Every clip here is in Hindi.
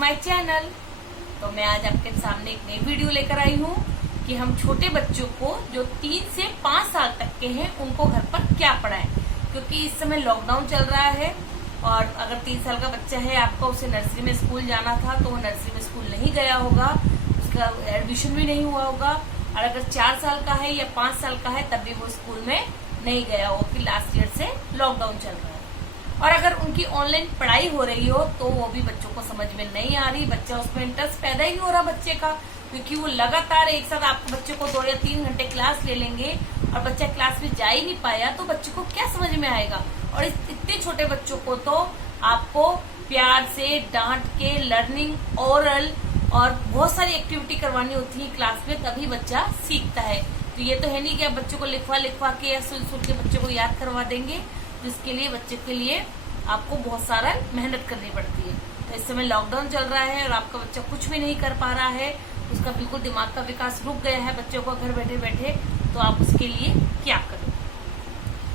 My channel. तो मैं आज आपके सामने एक नई वीडियो लेकर आई हूँ कि हम छोटे बच्चों को जो 3 से 5 साल तक के हैं उनको घर पर क्या पढ़ाएं, क्योंकि इस समय लॉकडाउन चल रहा है और अगर 3 साल का बच्चा है आपका, उसे नर्सरी में स्कूल जाना था तो वो नर्सरी में स्कूल नहीं गया होगा, उसका एडमिशन भी नहीं हुआ होगा। और अगर 4 साल का है या 5 साल का है तब भी वो स्कूल में नहीं गया होगा कि लास्ट ईयर से लॉकडाउन चल रहा है। और अगर उनकी ऑनलाइन पढ़ाई हो रही हो तो वो भी बच्चों को समझ में नहीं आ रही, बच्चा उसमें इंटरेस्ट पैदा ही नहीं हो रहा बच्चे का, क्योंकि वो लगातार एक साथ आपके बच्चे को 2 या 3 घंटे क्लास ले लेंगे और बच्चा क्लास में जा ही नहीं पाया तो बच्चे को क्या समझ में आएगा। और इतने छोटे बच्चों को तो आपको प्यार से डांट के लर्निंग ओरल और बहुत सारी एक्टिविटी करवानी होती है क्लास में, तभी बच्चा सीखता है। तो ये तो है नहीं कि आप बच्चों को लिखवा के या सुन के बच्चों को याद करवा देंगे, जिसके लिए बच्चे के लिए आपको बहुत सारा मेहनत करनी पड़ती है। तो इस समय लॉकडाउन चल रहा है और आपका बच्चा कुछ भी नहीं कर पा रहा है, उसका बिल्कुल दिमाग का विकास रुक गया है बच्चों का घर बैठे बैठे, तो आप उसके लिए क्या करें।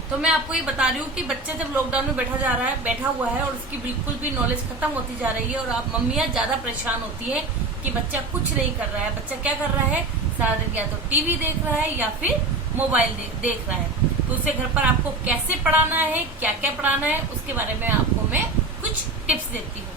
तो मैं आपको ये बता रही हूँ कि बच्चा जब लॉकडाउन में बैठा हुआ है और उसकी बिल्कुल भी नॉलेज खत्म होती जा रही है और आप मम्मियाँ ज्यादा परेशान होती है कि बच्चा कुछ नहीं कर रहा है। बच्चा क्या कर रहा है, सारा दिन या तो टीवी देख रहा है या फिर मोबाइल देख रहा है। तो उसे घर पर आपको कैसे पढ़ाना है, क्या क्या पढ़ाना है, उसके बारे में आपको मैं कुछ टिप्स देती हूँ।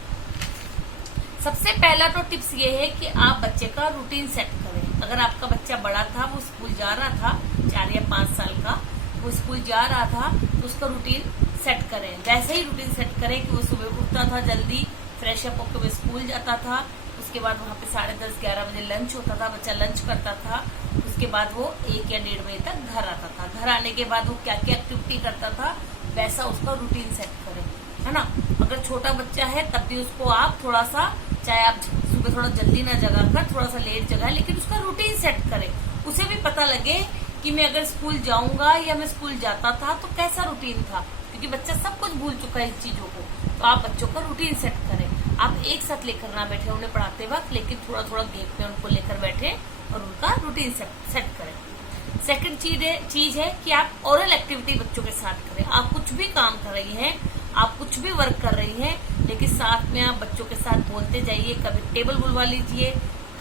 सबसे पहला तो टिप्स ये है कि आप बच्चे का रूटीन सेट करें। अगर आपका बच्चा बड़ा था, वो स्कूल जा रहा था, 4 या 5 साल का, वो स्कूल जा रहा था तो उसका रूटीन सेट करें। वैसे ही रूटीन सेट करें कि वो सुबह उठता था जल्दी, फ्रेश अप होकर वो स्कूल जाता था, उसके बाद वहाँ पे 10:30-11 बजे लंच होता था, बच्चा लंच करता था, उसके बाद वो 1 या 1:30 बजे तक घर आता था। घर आने के बाद वो क्या क्या एक्टिविटी करता था वैसा उसका रूटीन सेट करें, है ना। अगर छोटा बच्चा है तब भी उसको आप थोड़ा सा, चाहे आप सुबह थोड़ा जल्दी ना जगा कर थोड़ा सा लेट जगा, लेकिन उसका रूटीन सेट करें। उसे भी पता लगे कि मैं अगर स्कूल जाऊंगा या मैं स्कूल जाता था तो कैसा रूटीन था, क्योंकि बच्चा सब कुछ भूल चुका है इस चीजों को। तो आप बच्चों का रूटीन सेट करें। आप एक साथ लेकर ना बैठे उन्हें पढ़ाते वक्त, लेकिन थोड़ा थोड़ा गैप में उनको लेकर बैठे और उनका रूटीन सेट करें। सेकंड चीज है कि आप ओरल एक्टिविटी बच्चों के साथ करें। आप कुछ भी काम कर रही हैं, आप कुछ भी वर्क कर रही हैं, लेकिन साथ में आप बच्चों के साथ बोलते जाइए। कभी टेबल बुलवा लीजिए,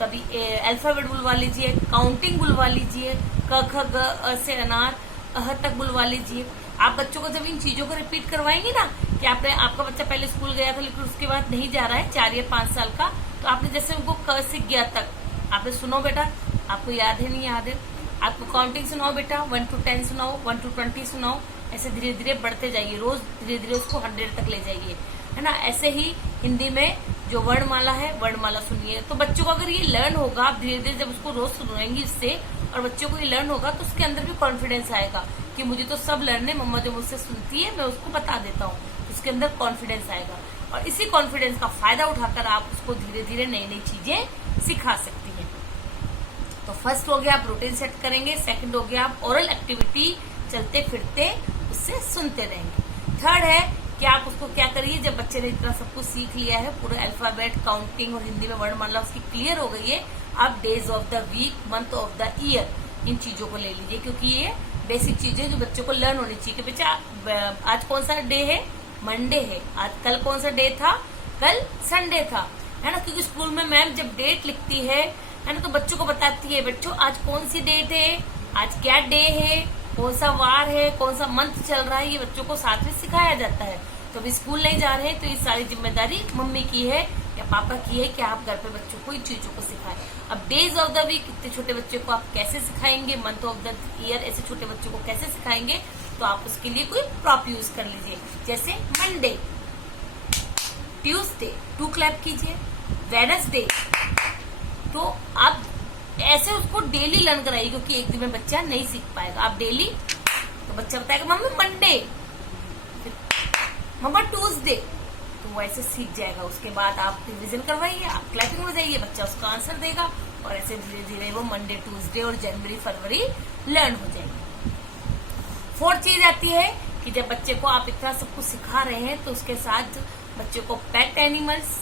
कभी अल्फाबेट बुलवा लीजिए, काउंटिंग बुलवा लीजिए, क ख ग से अनार अह तक बुलवा लीजिए। आप बच्चों को जब इन चीजों को रिपीट करवाएंगे ना, कि आपका बच्चा पहले स्कूल गया था लेकिन उसके बाद नहीं जा रहा है, 4 या 5 साल का, तो आपने जैसे उनको क से ग तक आपने सुनो बेटा, आपको याद है नहीं याद है, आपको काउंटिंग सुनाओ बेटा, 1 to 10 सुनाओ, 1 to 20 सुनाओ, ऐसे धीरे धीरे बढ़ते जाइए, रोज धीरे धीरे उसको 100 तक ले जाइए, है ना। ऐसे ही हिंदी में जो वर्णमाला है, वर्णमाला सुनिए। तो बच्चों को अगर ये लर्न होगा, आप धीरे धीरे जब उसको रोज सुनाएंगे इससे और बच्चों को ये लर्न होगा तो उसके अंदर भी कॉन्फिडेंस आएगा कि मुझे तो सब लर्न है, मम्मा जो मुझसे सुनती है मैं उसको बता देता हूँ, उसके अंदर कॉन्फिडेंस आएगा। और इसी कॉन्फिडेंस का फायदा उठाकर आप उसको धीरे धीरे नई नई चीजें सिखा सकती हैं। तो फर्स्ट हो गया आप रूटीन सेट करेंगे, सेकंड हो गया आप ओरल एक्टिविटी चलते फिरते उससे सुनते रहेंगे। थर्ड है कि आप उसको क्या करिए, जब बच्चे ने इतना सब कुछ सीख लिया है, पूरा अल्फाबेट, काउंटिंग और हिंदी में वर्णमाला उसकी क्लियर हो गई है, आप days of the week, month of the year, इन चीजों को ले लीजिए, क्योंकि ये बेसिक चीजें जो बच्चों को लर्न होनी चाहिए। कि बच्चा आज कौन सा डे है, मंडे है, आज कल कौन सा डे था, कल संडे था, है ना। क्योंकि स्कूल में मैम जब डेट लिखती है ना, तो बच्चों को बताती है बच्चों आज कौन सी डेट है, आज क्या डे है, कौन सा वार है, कौन सा मंथ चल रहा है, ये बच्चों को साथ में सिखाया जाता है। तो अभी स्कूल नहीं जा रहे तो ये सारी जिम्मेदारी मम्मी की है या पापा की है कि आप घर पे बच्चों को इन चीजों को सिखाएं। अब डेज ऑफ द वीक इतने छोटे बच्चे को आप कैसे सिखाएंगे, मंथ ऑफ द ईयर ऐसे छोटे बच्चों को कैसे सिखाएंगे, तो आप उसके लिए कोई प्रॉप यूज कर लीजिए। जैसे मंडे, ट्यूसडे 2 क्लैप कीजिए, वेडनेसडे, तो आप ऐसे उसको डेली लर्न कराइए, क्योंकि एक दिन में बच्चा नहीं सीख पाएगा। आप डेली, तो बच्चा बताएगा मम्मी मंडे, मम्मा ट्यूसडे, तो वो ऐसे सीख जाएगा। उसके बाद आप रिविजन करवाइए, आप क्लैपिंग बजाइए, बच्चा उसका आंसर देगा और ऐसे धीरे धीरे वो मंडे, ट्यूसडे और जनवरी, फरवरी लर्न हो जाएगी। फोर्थ चीज आती है कि जब बच्चे को आप इतना सब कुछ सिखा रहे हैं तो उसके साथ बच्चे को पेट एनिमल्स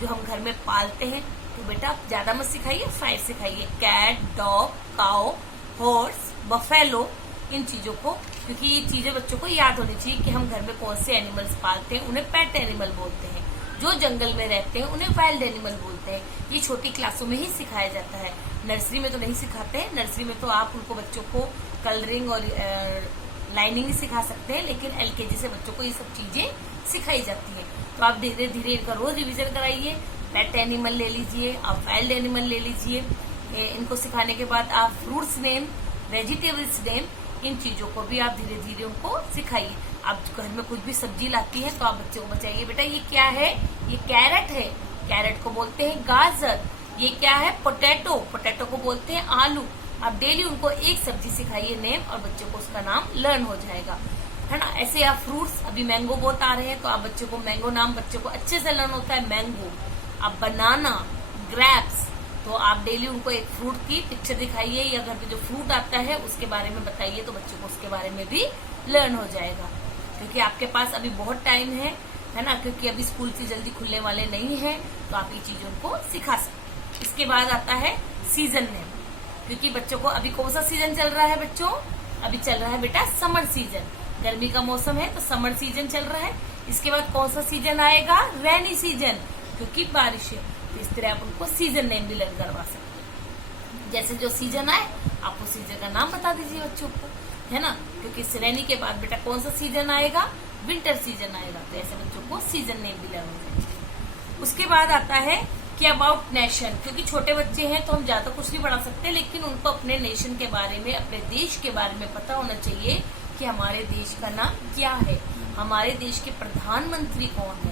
जो हम घर में पालते हैं, तो बेटा आप ज्यादा मत सिखाइए, 5 सिखाइए, cat, dog, cow, horse, buffalo, इन चीजों को, क्योंकि ये चीजें बच्चों को याद होनी चाहिए कि हम घर में कौन से एनिमल्स पालते हैं, उन्हें पेट एनिमल बोलते हैं। जो जंगल में रहते हैं उन्हें वाइल्ड एनिमल बोलते हैं। ये छोटी क्लासों में ही सिखाया जाता है, नर्सरी में तो नहीं सिखाते हैं। नर्सरी में तो आप उनको बच्चों को कलरिंग और लाइनिंग ही सिखा सकते हैं, लेकिन LKG से बच्चों को ये सब चीजें सिखाई जाती है। तो आप धीरे धीरे इनका रोज रिविजन कराइए। पेट एनिमल ले लीजिए, आप वाइल्ड एनिमल ले लीजिए। इनको सिखाने के बाद आप फ्रूट्स नेम, वेजिटेबल्स नेम, इन चीजों को भी आप धीरे धीरे उनको सिखाइए। आप घर में कुछ भी सब्जी लाती है तो आप बच्चे को बताइए, बेटा ये क्या है, ये कैरेट है, कैरेट को बोलते हैं गाजर। ये क्या है, पोटैटो, पोटैटो को बोलते हैं आलू। आप डेली उनको एक सब्जी सिखाइए नेम, और बच्चों को उसका नाम लर्न हो जाएगा, है ना। ऐसे आप फ्रूट्स, अभी मैंगो बहुत आ रहे हैं तो आप बच्चों को मैंगो नाम बच्चों को अच्छे से लर्न होता है, मैंगो। आप बनाना, ग्रेप्स, तो आप डेली उनको एक फ्रूट की पिक्चर दिखाइए या घर पे जो फ्रूट आता है उसके बारे में बताइए, तो बच्चों को उसके बारे में भी लर्न हो जाएगा। क्योंकि आपके पास अभी बहुत टाइम है ना, क्योंकि अभी स्कूल से जल्दी खुलने वाले नहीं है, तो आप ये चीजों को सिखा सकते। इसके बाद आता है सीजन नेम, क्योंकि बच्चों को अभी कौन सा सीजन चल रहा है बच्चों, अभी चल रहा है बेटा समर सीजन। गर्मी का मौसम है तो समर सीजन चल रहा है। इसके बाद कौन सा सीजन आएगा, रेनी सीजन, क्योंकि बारिश है। तो इस तरह आप उनको सीजन नेम भी लर्न करवा सकते हैं। जैसे जो सीजन आए आप उस सीजन का नाम बता दीजिए बच्चों को, है ना। क्योंकि रेनी के बाद बेटा कौन सा सीजन आएगा, विंटर सीजन आएगा। तो ऐसे बच्चों को सीजन नेम भी लर्न हो जाएंगे। उसके बाद आता है कि अबाउट नेशन, क्योंकि छोटे बच्चे हैं तो हम ज्यादा कुछ नहीं पढ़ा सकते, लेकिन उनको अपने नेशन के बारे में, अपने देश के बारे में पता होना चाहिए कि हमारे देश का नाम क्या है, हमारे देश के प्रधानमंत्री कौन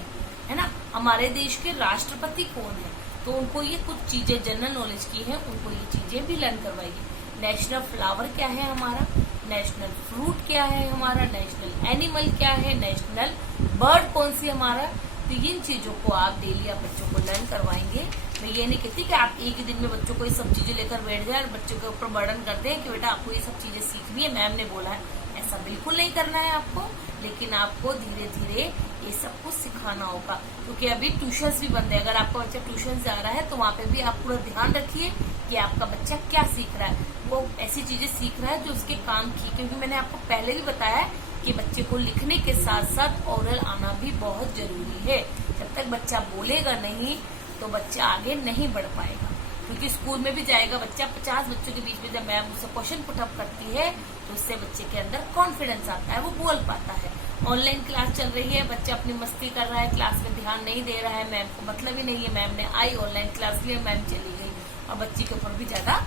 है ना, हमारे देश के राष्ट्रपति कौन है। तो उनको ये कुछ चीजें जनरल नॉलेज की है, उनको ये चीजें भी लर्न करवाइए। नेशनल फ्लावर क्या है हमारा, नेशनल फ्रूट क्या है हमारा, नेशनल एनिमल क्या है, नेशनल बर्ड कौन सी हमारा। तो इन चीजों को आप डेली आप बच्चों को लर्न करवाएंगे। मैं ये नहीं कहती कि आप एक ही दिन में बच्चों को ये सब चीजें लेकर बैठ जाए और बच्चों के ऊपर बर्डन कर दें कि बेटा आपको ये सब चीजें सीखनी है, मैम ने बोला है। ऐसा बिल्कुल नहीं करना है आपको, लेकिन आपको धीरे धीरे ये सब कुछ सिखाना होगा। क्योंकि अभी ट्यूशंस भी बंद है। अगर आपका बच्चा ट्यूशन जा रहा है तो वहाँ पे भी आप पूरा ध्यान रखिए कि आपका बच्चा क्या सीख रहा है, वो ऐसी चीजें सीख रहा है जो उसके काम की। क्योंकि मैंने आपको पहले भी बताया कि बच्चे को लिखने के साथ साथ ओरल आना भी बहुत जरूरी है। जब तक बच्चा बोलेगा नहीं तो बच्चा आगे नहीं बढ़ पाएगा। क्योंकि स्कूल में भी जाएगा बच्चा, 50 बच्चों के बीच में जब मैम उससे क्वेश्चन पुटअप करती है तो उससे बच्चे के अंदर कॉन्फिडेंस आता है, वो बोल पाता है। ऑनलाइन क्लास चल रही है, बच्चा अपनी मस्ती कर रहा है, क्लास में ध्यान नहीं दे रहा है, मैम को मतलब ही नहीं है, मैम ने आई ऑनलाइन क्लास ली, मैम चली गई और बच्चे के ऊपर भी ज्यादा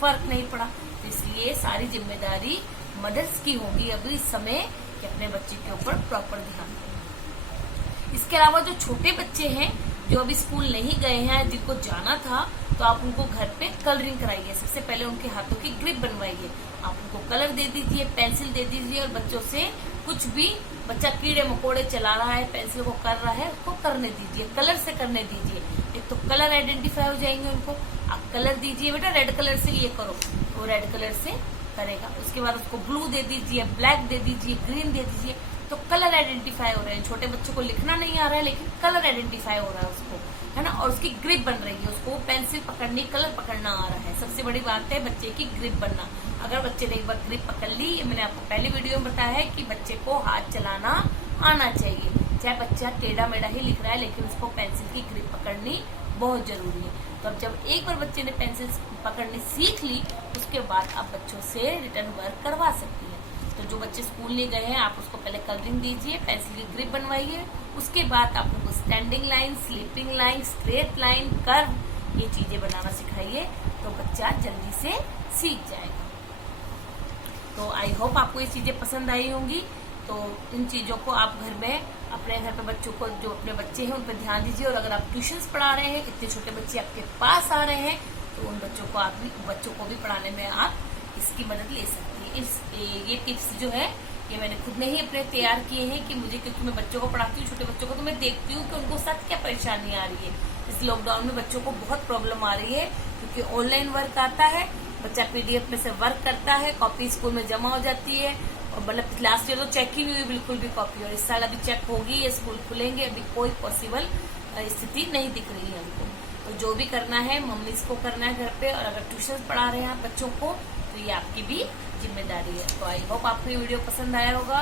फर्क नहीं पड़ा। तो इसलिए सारी जिम्मेदारी मदर्स की होगी अभी इस समय कि अपने बच्चे के ऊपर प्रॉपर ध्यान दें। इसके अलावा जो छोटे बच्चे हैं जो अभी स्कूल नहीं गए हैं, जिनको जाना था, तो आप उनको घर पे कलरिंग कराइए। सबसे पहले उनके हाथों की ग्रिप बनवाइए। आप उनको कलर दे दीजिए, पेंसिल दे दीजिए और बच्चों से कुछ भी, बच्चा कीड़े मकोड़े चला रहा है, पेंसिल को कर रहा है, उसको करने दीजिए, कलर से करने दीजिए। एक तो कलर आइडेंटिफाई हो जाएंगे उनको। आप कलर दीजिए, बेटा रेड कलर से ये करो, वो रेड कलर से करेगा। उसके बाद उसको ब्लू दे दीजिए, ब्लैक दे दीजिए, ग्रीन दे दीजिए। तो कलर आइडेंटिफाई हो रहे हैं। छोटे बच्चों को लिखना नहीं आ रहा है लेकिन कलर आइडेंटिफाई हो रहा है उसको, है ना, और उसकी ग्रिप बन रही है, उसको पेंसिल पकड़नी, कलर पकड़ना आ रहा है। सबसे बड़ी बात है बच्चे की ग्रिप बनना। अगर बच्चे ने एक बार ग्रिप पकड़ ली, ये मैंने आपको पहले वीडियो में बताया है कि बच्चे को हाथ चलाना आना चाहिए। चाहे बच्चा टेढ़ा मेढ़ा ही लिख रहा है लेकिन उसको पेंसिल की ग्रिप पकड़नी बहुत जरूरी है। तो अब जब एक बार बच्चे ने पेंसिल पकड़नी सीख ली, उसके बाद आप बच्चों से रिटर्न वर्क करवा सकती है। तो जो बच्चे स्कूल नहीं गए हैं आप उसको पहले कलरिंग दीजिए, पेंसिल की ग्रिप बनवाइए। उसके बाद आप उनको standing line, sleeping line, straight line, curve, ये चीजें बनाना सिखाइए तो बच्चा जल्दी से सीख जाएगा। तो आई होप आपको ये चीजें पसंद आई होंगी। तो इन चीजों को आप घर में अपने घर पे बच्चों को, जो अपने बच्चे हैं उन पर ध्यान दीजिए। और अगर आप ट्यूशंस पढ़ा रहे हैं, इतने छोटे बच्चे आपके पास आ रहे हैं, तो उन बच्चों को भी पढ़ाने में आप इसकी मदद ले सकती है। ये टिप्स जो है ये मैंने खुद ने ही अपने तैयार किए हैं कि मुझे, क्योंकि मैं बच्चों को पढ़ाती हूँ, छोटे बच्चों को, तो मैं देखती हूँ कि उनको साथ क्या परेशानी आ रही है। इस लॉकडाउन में बच्चों को बहुत प्रॉब्लम आ रही है क्योंकि ऑनलाइन वर्क आता है, बच्चा PDF में से वर्क करता है, कॉपी स्कूल में जमा हो जाती है और मतलब लास्ट ईयर तो चेक ही नहीं हुई बिल्कुल भी कॉपी, और इस साल अभी चेक होगी, ये स्कूल खुलेंगे, अभी कोई पॉसिबल स्थिति नहीं दिख रही है हमको। तो जो भी करना है मम्मी को करना है घर पे, और अगर ट्यूशन पढ़ा रहे हैं आप बच्चों को तो ये आपकी भी जिम्मेदारी है। तो आई होप आपको ये वीडियो पसंद आया होगा।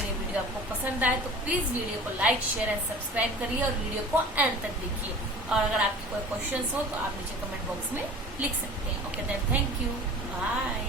अगर ये वीडियो आपको पसंद आए तो प्लीज वीडियो को लाइक, शेयर एंड सब्सक्राइब करिए और वीडियो को एंड तक देखिए। और अगर आपके कोई क्वेश्चंस हो तो आप नीचे कमेंट बॉक्स में लिख सकते हैं। Okay then, thank you, bye.